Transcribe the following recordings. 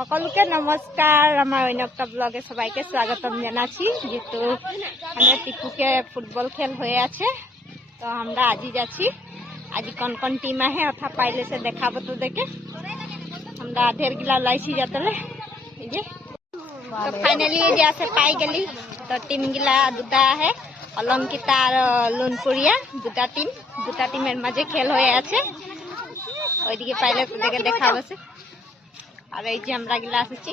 সকলকে নমস্কার। আমার ঐনকটা ব্লগে সবাইকে স্বাগতম জানাচ্ছি। যেহেতু আমাদের টিপুকে ফুটবল খেল হয়ে আছে, তো আমরা আজই যাচ্ছি। আজি কোন কোন টিম আহে অথা পাইলে সে দেখাবো তো দেখে। আমরা ঢের গিলা লাইছি যাতলে এই যে, তো ফাইনালি যে আছে পাই গেলি। তো টিম গিলা দুটা আহে, অলঙ্কিতা আর লুনপুরিয়া, দুটা টিমের মাঝে খেল হয়ে আছে। ওইদিকে পাইলে তো দেখে দেখাবো সে। আর এই যে আমরা গিলা আসছি,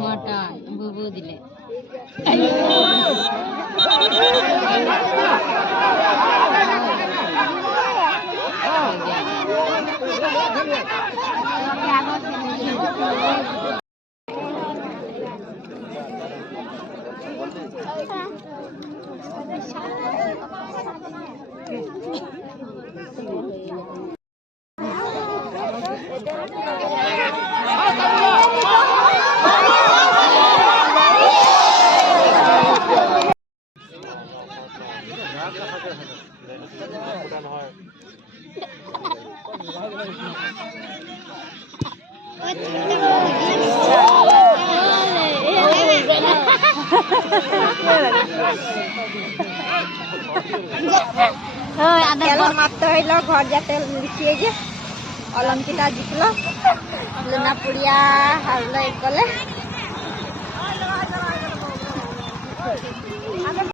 মোটা বুবু দিলে খেল সমাপ্ত হইল। ঘর যাতে লিখিয়ে যে অলঙ্কিতা জিতল, লুনাপুরিয়া হারলো এক গলে।